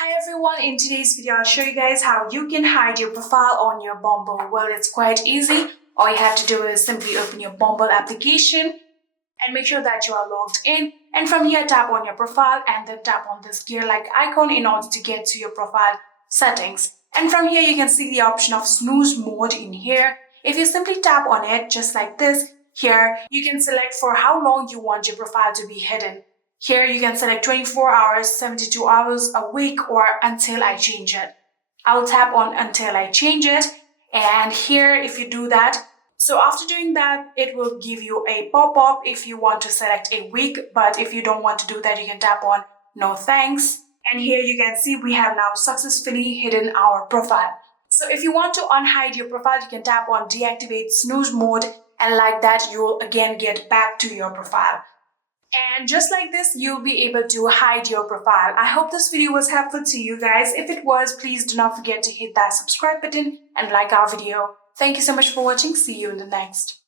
Hi everyone, in today's video I'll show you guys how you can hide your profile on your Bumble. Well, it's quite easy. All you have to do is simply open your Bumble application and make sure that you are logged in. And from here, tap on your profile and then tap on this gear-like icon in order to get to your profile settings. And from here, you can see the option of snooze mode in here. If you simply tap on it just like this, here you can select for how long you want your profile to be hidden. Here you can select 24 hours, 72 hours, a week, or until I change it. I'll tap on until I change it. And here, if you do that, so after doing that, it will give you a pop-up if you want to select a week. But if you don't want to do that, you can tap on no thanks. And here you can see we have now successfully hidden our profile. So if you want to unhide your profile, you can tap on deactivate snooze mode. And like that, you'll again get back to your profile. And just like this, you'll be able to hide your profile. I hope this video was helpful to you guys. If it was, please do not forget to hit that subscribe button and like our video. Thank you so much for watching. See you in the next.